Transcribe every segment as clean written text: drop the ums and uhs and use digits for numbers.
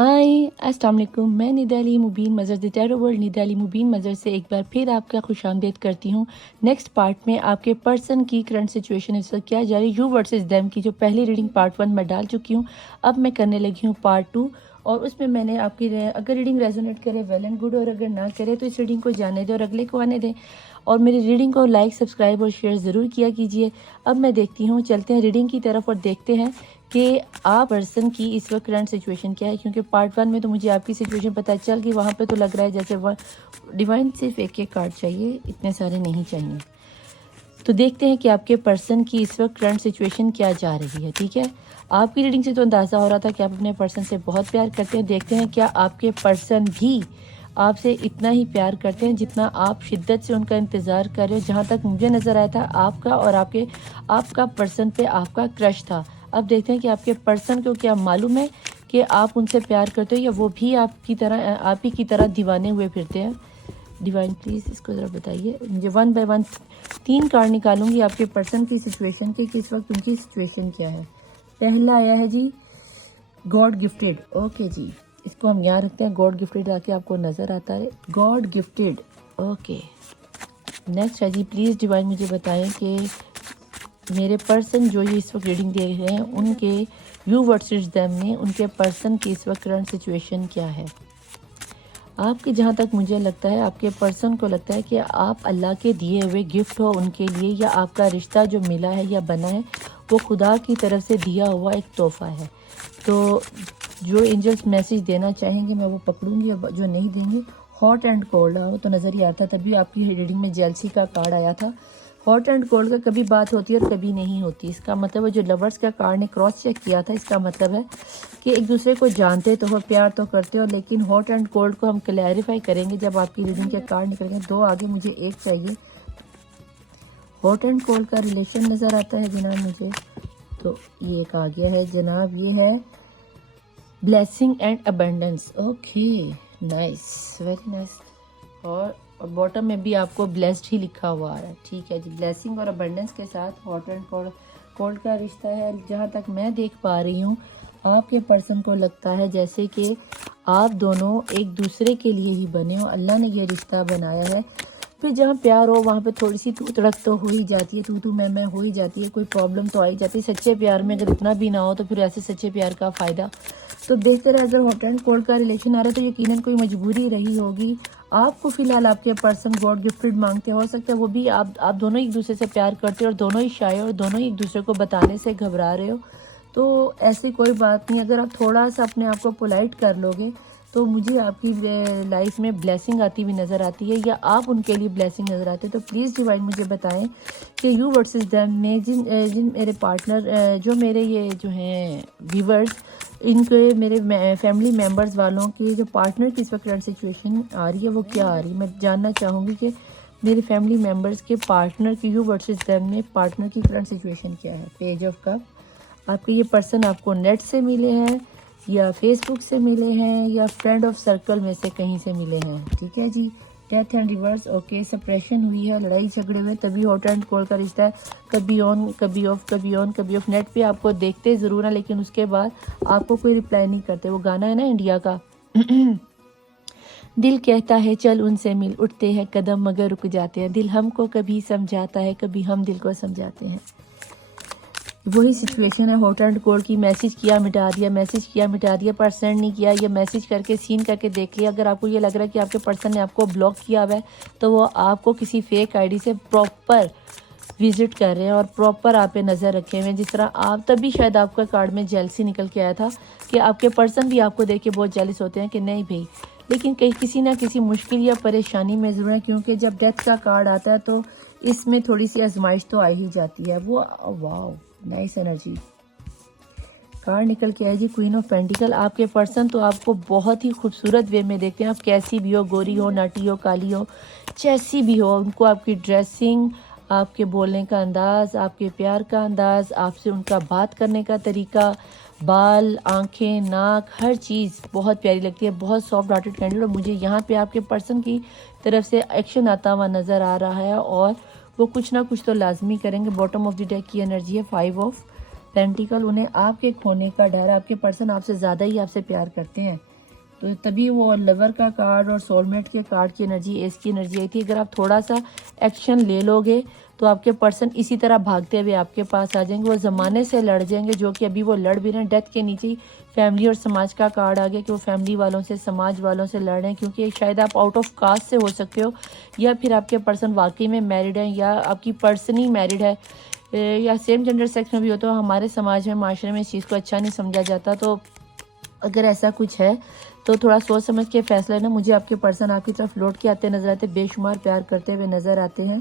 हाय अस्सलाम वालेकुम। मैं निदाली मुबीन मज़र द टैरो वर्ल्ड निदाली मुबीन मज़र से एक बार फिर आपका खुशामदीद करती हूँ। नेक्स्ट पार्ट में आपके पर्सन की करंट सिचुएशन इस वक्त क्या जा रही है, यू वर्सेस देम की जो पहली रीडिंग पार्ट 1 में डाल चुकी हूँ। अब मैं करने लगी हूँ पार्ट 2 और उसमें मैंने आपकी अगर रीडिंग रेजोनेट करे वेल एंड गुड, और अगर ना करे तो इस रीडिंग को जाने दें और अगले को आने दें। और मेरी रीडिंग को लाइक सब्सक्राइब और शेयर ज़रूर किया कीजिए। अब मैं देखती हूँ, चलते हैं रीडिंग की तरफ और देखते हैं कि आप पर्सन की इस वक्त करंट सिचुएशन क्या है। क्योंकि पार्ट 1 में तो मुझे आपकी सिचुएशन पता चल गई, वहाँ पे तो लग रहा है जैसे डिवाइन सिर्फ एक एक कार्ड चाहिए, इतने सारे नहीं चाहिए। तो देखते हैं कि आपके पर्सन की इस वक्त करंट सिचुएशन क्या जा रही है। ठीक है, आपकी रीडिंग से तो अंदाज़ा हो रहा था कि आप अपने पर्सन से बहुत प्यार करते हैं। देखते हैं क्या आपके पर्सन भी आपसे इतना ही प्यार करते हैं जितना आप शिद्दत से उनका इंतज़ार कर रहे हो। जहाँ तक मुझे नज़र आया था आपका और आपका पर्सन पे आपका क्रश था। अब देखते हैं कि आपके पर्सन को क्या मालूम है कि आप उनसे प्यार करते हो या वो भी आपकी तरह आप ही की तरह दीवाने हुए फिरते हैं। डिवाइन प्लीज़ इसको ज़रा बताइए मुझे। 1 बाय 1 3 कार्ड निकालूंगी आपके पर्सन की सिचुएशन के कि इस वक्त उनकी सिचुएशन क्या है। पहला आया है जी गॉड गिफ्टेड। ओके जी, इसको हम यहाँ रखते हैं। गॉड गिफ्टेड आके आपको नज़र आता है, गॉड गिफ्टेड। ओके, नेक्स्ट है जी प्लीज़ डिवाइन मुझे बताएं कि मेरे पर्सन जो ये इस वक्त रीडिंग दे रहे हैं उनके यू वर्सेस देम में उनके पर्सन की इस वक्त करंट सिचुएशन क्या है। आपके जहाँ तक मुझे लगता है आपके पर्सन को लगता है कि आप अल्लाह के दिए हुए गिफ्ट हो उनके लिए, या आपका रिश्ता जो मिला है या बना है वो खुदा की तरफ से दिया हुआ एक तोहफ़ा है। तो जो एंजल्स मैसेज देना चाहेंगे मैं वो पकड़ूंगी, और जो नहीं देंगे हॉट एंड कोल्ड हो तो नज़र ही आता। तभी आपकी रीडिंग में जेलसी का कार्ड आया था। हॉट एंड कोल्ड का कभी बात होती है और कभी नहीं होती। इसका मतलब है जो लवर्स का कार्ड ने क्रॉस चेक किया था, इसका मतलब है कि एक दूसरे को जानते तो हो, प्यार तो करते हो, लेकिन हॉट एंड कोल्ड को हम क्लैरिफाई करेंगे जब आपकी रीडिंग के कार्ड निकलेंगे। 2 आगे, मुझे 1 चाहिए। हॉट एंड कोल्ड का रिलेशन नज़र आता है जनाब मुझे, तो ये एक आ गया है जनाब। ये है blessing and abundance. Okay, nice, very nice. और बॉटम में भी आपको ब्लेस्ड ही लिखा हुआ आ रहा है। ठीक है जी, ब्लेसिंग और अबंडेंस के साथ हॉट एंड कोल्ड का रिश्ता है। जहाँ तक मैं देख पा रही हूँ आपके पर्सन को लगता है जैसे कि आप दोनों एक दूसरे के लिए ही बने हो, अल्लाह ने ये रिश्ता बनाया है। फिर जहाँ प्यार हो वहाँ पे थोड़ी सी तू तड़क तो हो ही जाती है, तू मैं हो ही जाती है, कोई प्रॉब्लम तो आ ही जाती है। सच्चे प्यार में अगर इतना भी ना हो तो फिर ऐसे सच्चे प्यार का फ़ायदा। तो देखते रहे, अगर हॉट एंड कोल्ड का रिलेशन आ रहा है तो यकीनन कोई मजबूरी रही होगी। आपको फिलहाल आपके पर्सन गॉड गिफ्टेड मांगते, हो सकता है वो भी आप दोनों एक दूसरे से प्यार करते हो और दोनों ही शाय हो और दोनों ही एक दूसरे को बताने से घबरा रहे हो। तो ऐसी कोई बात नहीं, अगर आप थोड़ा सा अपने आप को पोलाइट कर लोगे तो मुझे आपकी लाइफ में ब्लेसिंग आती हुई नज़र आती है, या आप उनके लिए ब्लेसिंग नज़र आते हैं। तो प्लीज़ डिवाइन मुझे बताएं कि यू वर्सेस देम में जिन मेरे पार्टनर जो मेरे ये जो हैं व्यूवर्स, इनके मेरे फैमिली मेम्बर्स वालों की जो पार्टनर की इस वक्त करंट सिचुएशन आ रही है वो क्या आ रही है। मैं जानना चाहूँगी कि मेरे फैमिली मेम्बर्स के पार्टनर की यू वर्सेस देम में पार्टनर की करंट सिचुएशन क्या है। Page of cup. आपके ये पर्सन आपको नेट से मिले हैं या फेसबुक से मिले हैं या फ्रेंड ऑफ सर्कल में से कहीं से मिले हैं। ठीक है जी, death and reverse. Okay, suppression हुई है, लड़ाई झगड़े हुए, तभी हॉट एंड कोल्ड का रिश्ता है। कभी ऑन कभी ऑफ, कभी ऑन कभी ऑफ। नेट पे आपको देखते ज़रूर हैं लेकिन उसके बाद आपको कोई रिप्लाई नहीं करते। वो गाना है ना इंडिया का दिल कहता है चल उनसे मिल, उठते हैं कदम मगर रुक जाते हैं। दिल हमको कभी समझाता है, कभी हम दिल को समझाते हैं। वही सिचुएशन है हॉट एंड कोल्ड की। मैसेज किया मिटा दिया, मैसेज किया मिटा दिया, पर सेंड नहीं किया, ये मैसेज करके सीन करके देख लिया। अगर आपको ये लग रहा है कि आपके पर्सन ने आपको ब्लॉक किया हुआ है तो वो आपको किसी फेक आईडी से प्रॉपर विजिट कर रहे हैं और प्रॉपर आप पे नज़र रखे हुए हैं। जिस तरह आप, तभी शायद आपका कार्ड में जेलसी निकल के आया था कि आपके पर्सन भी आपको देख के बहुत जेलस होते हैं कि नहीं भाई, लेकिन कहीं किसी ना किसी मुश्किल या परेशानी में ज़रूर है। क्योंकि जब डेथ का कार्ड आता है तो इसमें थोड़ी सी आजमाइश तो आ ही जाती है। वो वाह, नाइस एनर्जी कार्ड निकल के आए जी, क्वीन ऑफ पेंटिकल। आपके पर्सन तो आपको बहुत ही खूबसूरत वे में देखते हैं। आप कैसी भी हो, गोरी हो, नाटी हो, काली हो, जैसी भी हो, उनको आपकी ड्रेसिंग, आपके बोलने का अंदाज़, आपके प्यार का अंदाज़, आपसे उनका बात करने का तरीका, बाल, आंखें, नाक, हर चीज़ बहुत प्यारी लगती है। बहुत सॉफ्ट हार्टेड कैंडिडेट। और मुझे यहाँ पे आपके पर्सन की तरफ से एक्शन आता हुआ नज़र आ रहा है और वो कुछ ना कुछ तो लाजमी करेंगे। बॉटम ऑफ द डेक की एनर्जी है 5 ऑफ पेंटिकल। उन्हें आपके खोने का डर है। आपके पर्सन आपसे ज़्यादा ही आपसे प्यार करते हैं। तो तभी वो लवर का कार्ड और सोलमेट के कार्ड की एनर्जी, एस की एनर्जी आई थी। अगर आप थोड़ा सा एक्शन ले लोगे तो आपके पर्सन इसी तरह भागते हुए आपके पास आ जाएंगे। वो ज़माने से लड़ जाएंगे, जो कि अभी वो लड़ भी रहे हैं। डेथ के नीचे ही फैमिली और समाज का कार्ड आ गया कि वो फैमिली वालों से, समाज वालों से लड़ रहे हैं, क्योंकि शायद आप आउट ऑफ कास्ट से हो सकते हो, या फिर आपके पर्सन वाकई में मैरिड है, या आपकी पर्सन ही मैरिड है, या सेम जेंडर सेक्स में भी हो। तो हमारे समाज में, माशरे में इस चीज़ को अच्छा नहीं समझा जाता। तो अगर ऐसा कुछ है तो थोड़ा सोच समझ के फैसला लेना। मुझे आपके पर्सन आपकी तरफ लौट के आते नजर आते, बेशुमार प्यार करते हुए नजर आते हैं।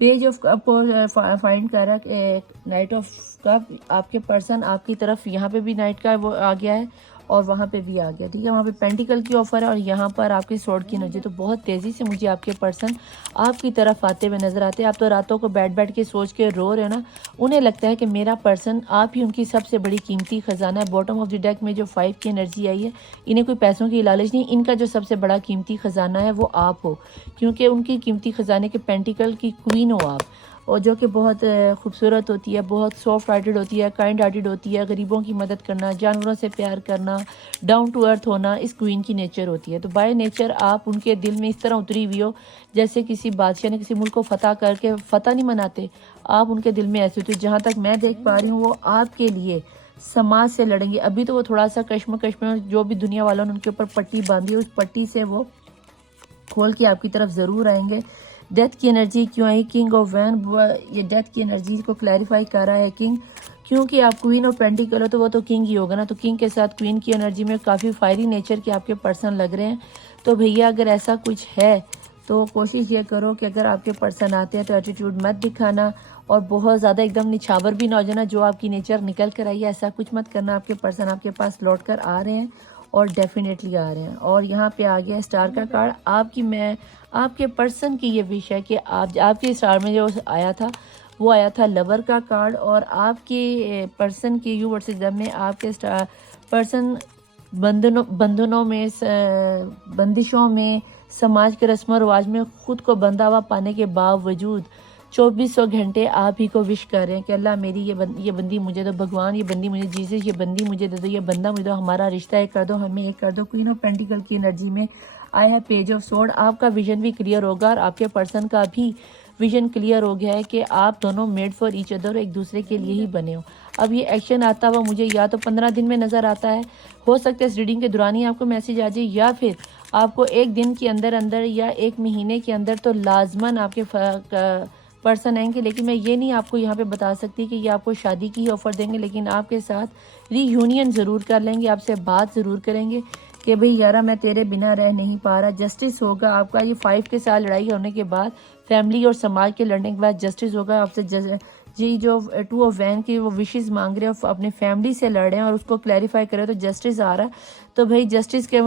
पेज ऑफ कप को फाइंड कर रहा, नाइट ऑफ कप, आपके पर्सन आपकी तरफ यहाँ पे भी नाइट का वो आ गया है और वहाँ पे भी आ गया, ठीक है। वहाँ पे पेंटिकल की ऑफर है और यहाँ पर आपकी स्वॉर्ड की एनर्जी। तो बहुत तेज़ी से मुझे आपके पर्सन आपकी तरफ आते हुए नजर आते हैं। आप तो रातों को बैठ बैठ के सोच के रो रहे हो ना, उन्हें लगता है कि मेरा पर्सन आप ही उनकी सबसे बड़ी कीमती खजाना है। बॉटम ऑफ द डेक में जो 5 की एनर्जी आई है, इन्हें कोई पैसों की लालच नहीं, इनका जो सबसे बड़ा कीमती खजाना है वो आप हो, क्योंकि उनकी कीमती खजाने के पेंटिकल की क्वीन हो आप, और जो कि बहुत खूबसूरत होती है, बहुत सॉफ्ट हार्टेड होती है, काइंड हार्टेड होती है। गरीबों की मदद करना, जानवरों से प्यार करना, डाउन टू अर्थ होना इस क्वीन की नेचर होती है। तो बाय नेचर आप उनके दिल में इस तरह उतरी हुई हो जैसे किसी बादशाह ने किसी मुल्क को फतह करके फतह नहीं मनाते, आप उनके दिल में ऐसे होती हो। जहाँ तक मैं देख पा रही हूँ वो आपके लिए समाज से लड़ेंगे। अभी तो वो थोड़ा सा कश्मकश में, जो भी दुनिया वालों ने उनके ऊपर पट्टी बांधी है, उस पट्टी से वो खोल के आपकी तरफ ज़रूर आएंगे। डेथ की एनर्जी क्यों आई? किंग ऑफ वैन, ये डेथ की एनर्जी को क्लैरिफाई कर रहा है किंग, क्योंकि आप क्वीन ऑफ पेंटिकल हो तो वो तो किंग ही होगा ना। तो किंग के साथ क्वीन की एनर्जी में काफ़ी फायरी नेचर के आपके पर्सन लग रहे हैं। तो भैया अगर ऐसा कुछ है तो कोशिश ये करो कि अगर आपके पर्सन आते हैं तो एटीट्यूड मत दिखाना, और बहुत ज़्यादा एकदम निछावर भी ना हो जाना। जो आपकी नेचर निकल कर आई है ऐसा कुछ मत करना। आपके पर्सन आपके पास लौट कर आ रहे हैं और डेफिनेटली आ रहे हैं। और यहाँ पे आ गया स्टार का कार्ड। आपके पर्सन की ये विश है कि आपके स्टार में जो आया था वो आया था लवर का कार्ड, और आपके पर्सन की यू वर्सेस देम में आपके स्टार पर्सन बंधनों में, बंदिशों में, समाज के रस्म रिवाज में खुद को बंधा हुआ पाने के बावजूद 2400 घंटे आप ही को विश कर रहे हैं कि अल्लाह मेरी ये बंदी मुझे दो, भगवान ये बंदी मुझे, जीसस ये बंदी मुझे दे दो, ये बंदा मुझे दो, हमारा रिश्ता एक कर दो, हमें एक कर दो। क्वीन ऑफ पेंटिकल की एनर्जी में आया है पेज ऑफ सोर्ड। आपका विजन भी क्लियर होगा और आपके पर्सन का भी विजन क्लियर हो गया है कि आप दोनों मेड फॉर ईच अदर, एक दूसरे के लिए ही बने हो। अब ये एक्शन आता हुआ मुझे या तो 15 दिन में नज़र आता है, हो सकता है इस रीडिंग के दौरान ही आपको मैसेज आ जाए, या फिर आपको एक दिन के अंदर अंदर या एक महीने के अंदर तो लाजमन आपके पर्सन आएंगे। लेकिन मैं ये नहीं आपको यहाँ पे बता सकती कि ये आपको शादी की ही ऑफ़र देंगे, लेकिन आपके साथ रीयूनियन ज़रूर कर लेंगे, आपसे बात ज़रूर करेंगे कि भाई यारा मैं तेरे बिना रह नहीं पा रहा। जस्टिस होगा आपका। ये 5 के साथ लड़ाई होने के बाद, फैमिली और समाज के लड़ने के बाद जस्टिस होगा आपसे। जी जो 2 ऑफ वैन की वो विशेस मांग रहे हैं, अपनी फैमिली से लड़ रहे हैं और उसको क्लैरिफाई करें तो जस्टिस आ रहा है। तो भाई जस्टिस के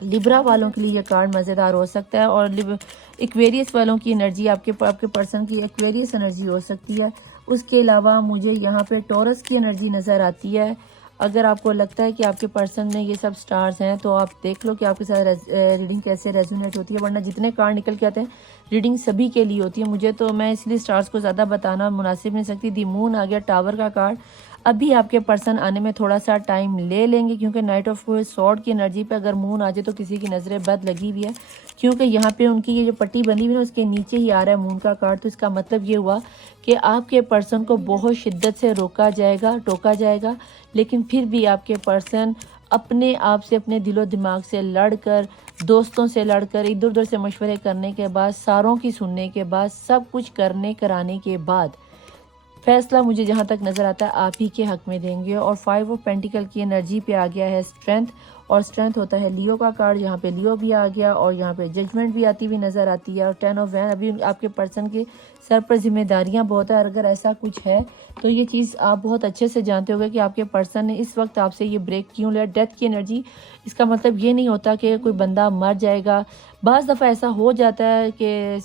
लिब्रा वालों के लिए ये कार्ड मज़ेदार हो सकता है, और एक्वेरियस वालों की एनर्जी आपके पर्सन की एक्वेरियस एनर्जी हो सकती है। उसके अलावा मुझे यहाँ पे टॉरस की एनर्जी नज़र आती है। अगर आपको लगता है कि आपके पर्सन में ये सब स्टार्स हैं तो आप देख लो कि आपके साथ रीडिंग कैसे रेजोनेट होती है, वरना जितने कार्ड निकल के आते हैं रीडिंग सभी के लिए होती है। मुझे तो मैं इसलिए स्टार्स को ज़्यादा बताना मुनासिब नहीं सकती। दी मून आ गया, टावर का कार्ड। अभी आपके पर्सन आने में थोड़ा सा टाइम ले लेंगे, क्योंकि नाइट ऑफ सॉर्ड की एनर्जी पे अगर मून आ जाए तो किसी की नज़रें बद लगी हुई है, क्योंकि यहाँ पे उनकी ये जो पट्टी बनी हुई है उसके नीचे ही आ रहा है मून का कार्ड। तो इसका मतलब ये हुआ कि आपके पर्सन को बहुत शिद्दत से रोका जाएगा, टोका जाएगा, लेकिन फिर भी आपके पर्सन अपने आप से, अपने दिलो दिमाग से लड़कर, दोस्तों से लड़कर, इधर उधर से मशवरे करने के बाद, सारों की सुनने के बाद, सब कुछ करने कराने के बाद फैसला मुझे जहाँ तक नज़र आता है आप ही के हक में देंगे। और 5 ऑफ पेंटिकल की एनर्जी पे आ गया है स्ट्रेंथ, और स्ट्रेंथ होता है लियो का कार्ड। यहाँ पे लियो भी आ गया और यहाँ पे जजमेंट भी आती हुई नज़र आती है। और 10 ऑफ वैन, अभी आपके पर्सन के सर पर जिम्मेदारियाँ बहुत है। अगर ऐसा कुछ है तो ये चीज़ आप बहुत अच्छे से जानते होंगे कि आपके पर्सन ने इस वक्त आपसे ये ब्रेक क्यों लिया। डेथ की एनर्जी, इसका मतलब ये नहीं होता कि कोई बंदा मर जाएगा। बाज़ दफ़ा ऐसा हो जाता है कि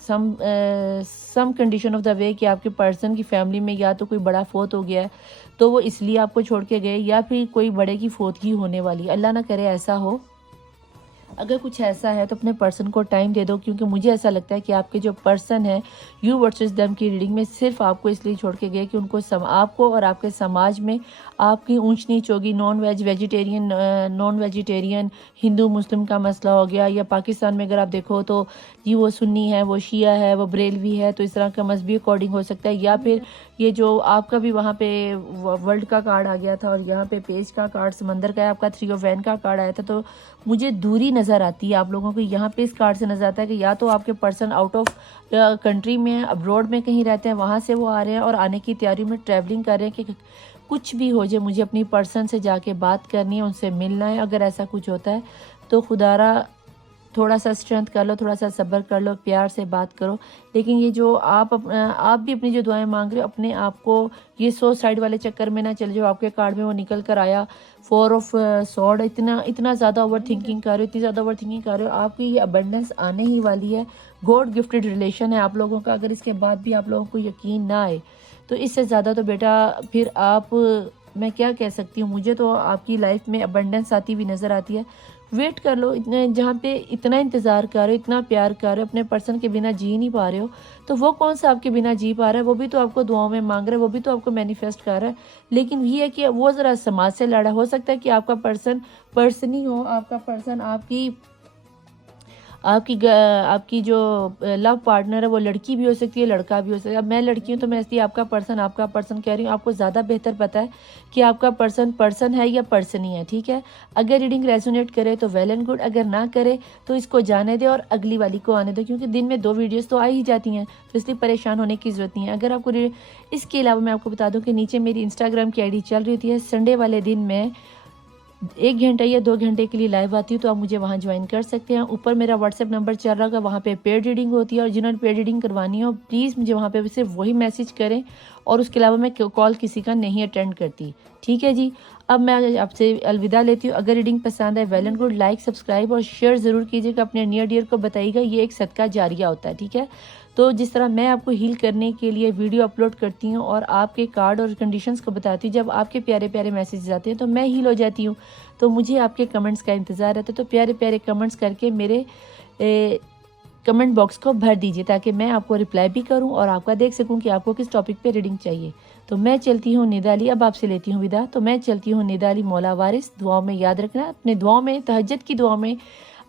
some condition of the way कि आपके पर्सन की फैमिली में या तो कोई बड़ा फोत हो गया है तो वो इसलिए आपको छोड़ के गए, या फिर कोई बड़े की फोतगी होने वाली, अल्लाह ना करे ऐसा हो। अगर कुछ ऐसा है तो अपने पर्सन को टाइम दे दो, क्योंकि मुझे ऐसा लगता है कि आपके जो पर्सन है यू वर्सेस देम की रीडिंग में सिर्फ आपको इसलिए छोड़ के गए कि उनको आपको और आपके समाज में आपकी ऊंच नीच होगी। नॉन वेजिटेरियन हिंदू मुस्लिम का मसला हो गया, या पाकिस्तान में अगर आप देखो तो जी वो सुन्नी है, वो शिया है, वो बरेलवी है, तो इस तरह का मजहबी अकॉर्डिंग हो सकता है। या फिर ये जो आपका भी वहाँ पे वर्ल्ड का कार्ड आ गया था और यहाँ पे पेज का कार्ड समंदर का है, आपका 3 ऑफ वैन का कार्ड आया था, तो मुझे दूरी नज़र आती है आप लोगों को। यहाँ पे इस कार्ड से नज़र आता है कि या तो आपके पर्सन आउट ऑफ कंट्री में, अब्रॉड में कहीं रहते हैं, वहाँ से वो आ रहे हैं और आने की तैयारी में ट्रैवलिंग कर रहे हैं कि कुछ भी हो जाए मुझे अपनी पर्सन से जाके बात करनी है, उनसे मिलना है। अगर ऐसा कुछ होता है तो खुदारा थोड़ा सा स्ट्रेंथ कर लो, थोड़ा सा सब्र कर लो, प्यार से बात करो। लेकिन ये जो आप भी अपनी जो दुआएं मांग रहे हो, अपने आप को ये साइड वाले चक्कर में ना चले जाओ। आपके कार्ड में वो निकल कर आया 4 ऑफ सॉर्ड। इतना ज़्यादा ओवर थिंकिंग कर रहे हो, इतनी ज़्यादा ओवर थिंकिंग कर रहे हो, आपकी ये अबंडेंस आने ही वाली है। गॉड गिफ्टेड रिलेशन है आप लोगों का। अगर इसके बाद भी आप लोगों को यकीन ना आए तो इससे ज़्यादा तो बेटा फिर आप, मैं क्या कह सकती हूँ, मुझे तो आपकी लाइफ में अबंडेंस आती हुई नज़र आती है। वेट कर लो, इतने जहाँ पे इतना इंतज़ार कर रहे हो, इतना प्यार कर रहे हो, अपने पर्सन के बिना जी नहीं पा रहे हो, तो वो कौन सा आपके बिना जी पा रहा है? वो भी तो आपको दुआओं में मांग रहा है, वो भी तो आपको मैनिफेस्ट कर रहा है। लेकिन ये है कि वो ज़रा समाज से लड़ा। हो सकता है कि आपका पर्सन ही हो, आपका पर्सन आपकी जो लव पार्टनर है वो लड़की भी हो सकती है, लड़का भी हो सकता है। अब मैं लड़की हूँ तो मैं इसलिए आपका पर्सन कह रही हूँ। आपको ज़्यादा बेहतर पता है कि आपका पर्सन है या पर्सन ही है, ठीक है। अगर रीडिंग रेजोनेट करे तो वेल एंड गुड, अगर ना करे तो इसको जाने दे और अगली वाली को आने दो, क्योंकि दिन में 2 वीडियोस तो आ ही जाती हैं, तो इसलिए परेशान होने की ज़रूरत नहीं है। अगर आपको इसके अलावा मैं आपको बता दूँ कि नीचे मेरी इंस्टाग्राम की ID चल रही थी। संडे वाले दिन मैं 1 घंटे या 2 घंटे के लिए लाइव आती हूँ, तो आप मुझे वहाँ ज्वाइन कर सकते हैं। ऊपर मेरा व्हाट्सएप नंबर चल रहा है, वहाँ पे पेड रीडिंग होती है, और जिन्होंने पेड रीडिंग करवानी हो प्लीज़ मुझे वहाँ पे सिर्फ वही मैसेज करें, और उसके अलावा मैं कॉल किसी का नहीं अटेंड करती, ठीक है जी। अब मैं आपसे अलविदा लेती हूँ। अगर रीडिंग पसंद है well and good, like subscribe और शेयर ज़रूर कीजिएगा, अपने नियर डियर को बताइएगा। ये एक सदका जारिया होता है, ठीक है। तो जिस तरह मैं आपको हील करने के लिए वीडियो अपलोड करती हूँ और आपके कार्ड और कंडीशंस को बताती हूँ, जब आपके प्यारे प्यारे मैसेजेस आते हैं तो मैं हील हो जाती हूँ। तो मुझे आपके कमेंट्स का इंतज़ार रहता है, तो प्यारे प्यारे कमेंट्स करके मेरे कमेंट बॉक्स को भर दीजिए, ताकि मैं आपको रिप्लाई भी करूं और आपका देख सकूं कि आपको किस टॉपिक पे रीडिंग चाहिए। तो मैं चलती हूँ निदाली, अब आपसे लेती हूँ विदा। तो मैं चलती हूँ निदाली, मौला वारिस। दुआओं में याद रखना, अपने दुआओं में, तहज्जुद की दुआ में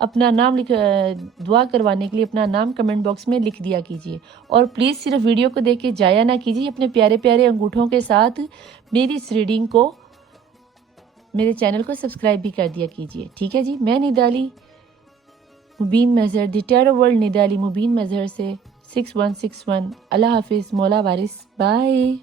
अपना नाम दुआ करवाने के लिए अपना नाम कमेंट बॉक्स में लिख दिया कीजिए। और प्लीज़ सिर्फ वीडियो को देख के जाया ना कीजिए, अपने प्यारे प्यारे अंगूठों के साथ मेरी इस रीडिंग को, मेरे चैनल को सब्सक्राइब भी कर दिया कीजिए, ठीक है जी। मैं निदाली मुबीन मज़हर, द टैरो वर्ल्ड निदाली मुबीन मज़हर से 6161। अल्लाह हाफिज़, मौला वारिस, बाय।